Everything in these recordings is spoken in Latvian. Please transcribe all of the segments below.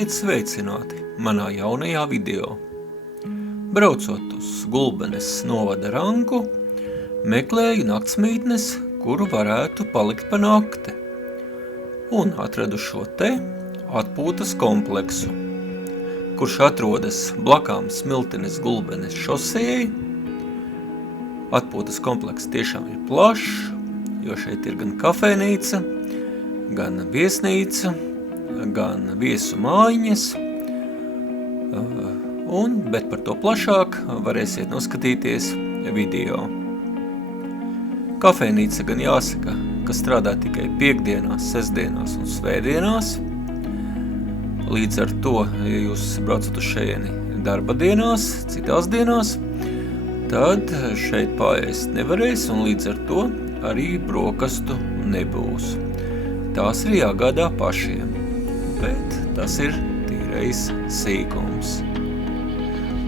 Esiet sveicināti manā jaunajā video. Braucot uz Gulbenes novada Ranku, meklēju naktsmītnes, kuru varētu palikt pa nakti, un atradu šo te atpūtas kompleksu, kurš atrodas blakām Smiltenes Gulbenes šosejai. Atpūtas komplekss tiešām ir plašs, jo šeit ir gan kafejnīca, gan viesnīca, gan viesu mājiņas, bet par to plašāk varēsiet noskatīties video. Kafejnīca gan jāsaka, ka strādā tikai piekdienās, sestdienās un svētdienās. Līdz ar to, ja jūs braucat uz šejieni darba dienās, citās dienās, tad šeit paēst nevarēs un līdz ar to arī brokastu nebūs. Tās ir jāgādā pašiem, bet tas ir tīrais sīkums.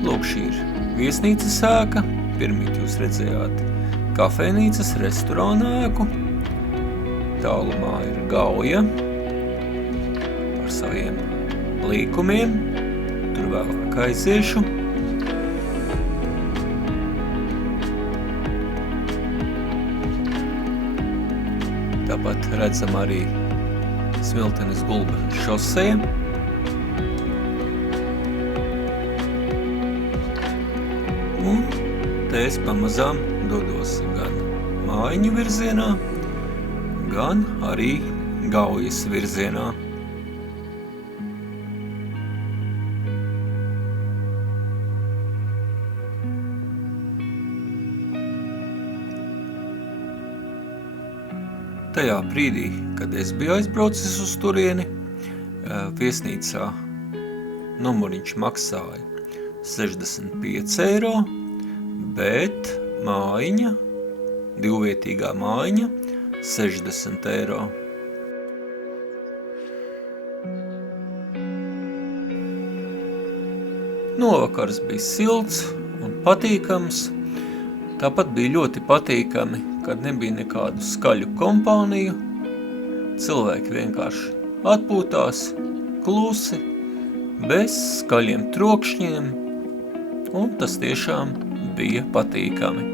Lūk, šī ir viesnīcas ēka, pirmīt jūs redzējāt kafejnīcas restorāna ēku, tālumā ir Gauja par saviem līkumiem, tur vēlāk aiziešu. Tāpat redzam arī Smiltenes Gulbenes šoseja. Un te es pamazām dodos gan mājiņu virzienā, gan arī Gaujas virzienā. Tajā brīdī, kad es biju aizbraucis uz turieni, viesnīcā numuriņš maksāja 65 eiro, bet mājiņa, divvietīgā mājiņa, 60 eiro. Novakars bija silts un patīkams, tāpat bija ļoti patīkami, kad nebija nekādu skaļu kompāniju, cilvēki vienkārši atpūtās, klusi, bez skaļiem trokšņiem, un tas tiešām bija patīkami.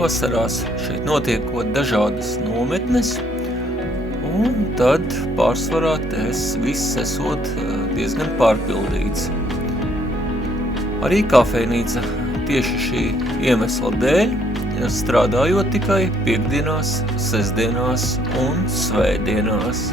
Vasarās šeit notiekot dažādas nometnes, un tad pārsvarā viss esot diezgan pārpildīts. Arī kafejnīca tieši šī iemesla dēļ, strādājot tikai piekdienās, sestdienās un svētdienās.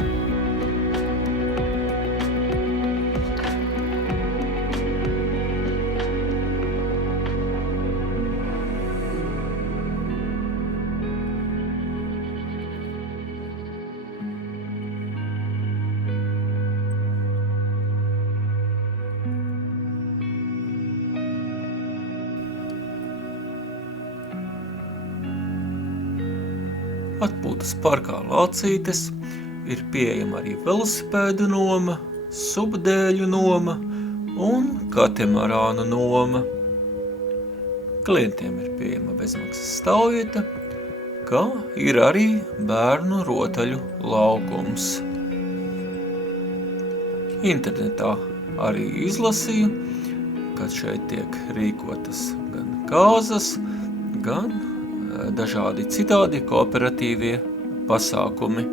Atpūtas parkā Lācītes, ir pieejama arī velosipēdu noma, subdēļu noma un katemarānu noma. Klientiem ir pieejama bezmaksas stāvvieta, kā ir arī bērnu rotaļu laukums. Internetā arī izlasīju, kad šeit tiek rīkotas gan kāzas, gan dažādi citādi kooperatīvie pasākumi.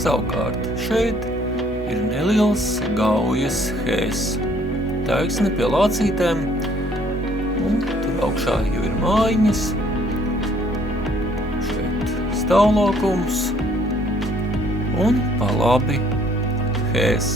Savukārt šeit ir neliels Gaujas hēs. Taiksne pie lācītēm, un tur augšā jau ir mājiņas. Šeit stāvlaukums un pa labi hēs.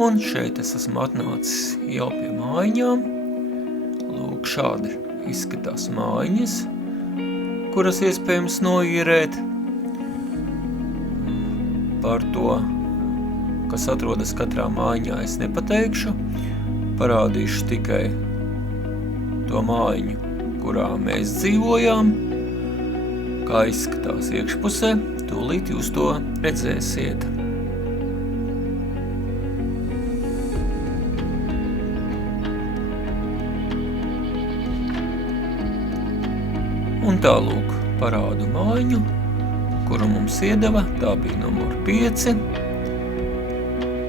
Un šeit es esmu atnācis jau pie mājiņām. Lūk, šādi izskatās mājiņas, kuras iespējams noīrēt. Par to, kas atrodas katrā mājiņā, es nepateikšu. Parādīšu tikai to mājiņu, kurā mēs dzīvojām. Kā izskatās iekšpusē, tūlīt jūs to redzēsiet. Un tālūk parādu mājiņu, kuru mums iedeva, tā bija numur 5.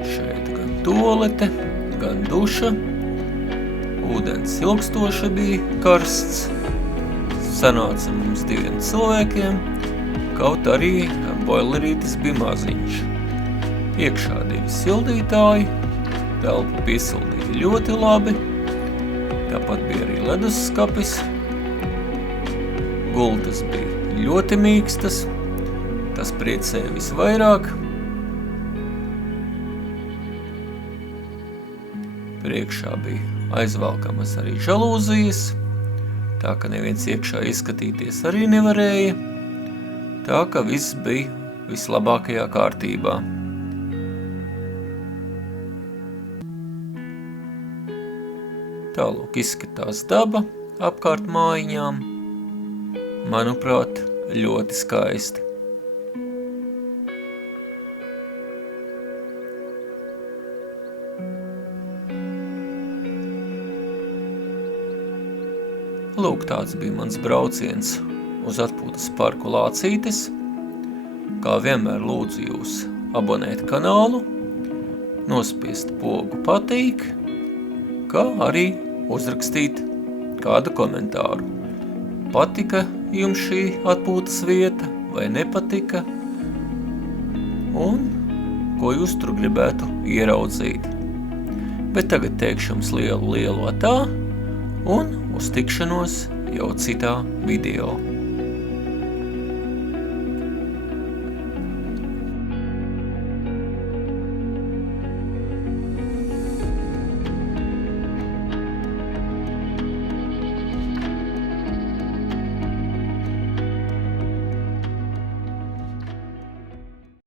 Šeit gan tualete, gan duša, ūdens ilgstoši bija karsts, sanāca mums 2 cilvēkiem, kaut arī boilerītis bija maziņš. Iekšā 2 sildītāji, telpu piesildīja ļoti labi, tāpat bija arī leduskapis. Gultas bija ļoti mīkstas, tas priecēja visvairāk. Priekšā bija aizvalkamas arī žalūzijas, tā ka neviens iekšā izskatīties arī nevarēja, tā ka viss bija vislabākajā kārtībā. Tālūk izskatās daba apkārt mājiņām. Manuprāt, ļoti skaisti. Lūk, tāds bija mans brauciens uz atpūtas parku Lācītes. Kā vienmēr lūdzu jūs abonēt kanālu, nospiest pogu patīk, kā arī uzrakstīt kādu komentāru. Patika jums šī atpūtas vieta vai nepatika? Un ko jūs tur gribētu ieraudzīt? Bet tagad teikšu jums lielu atā un uz tikšanos jau citā video.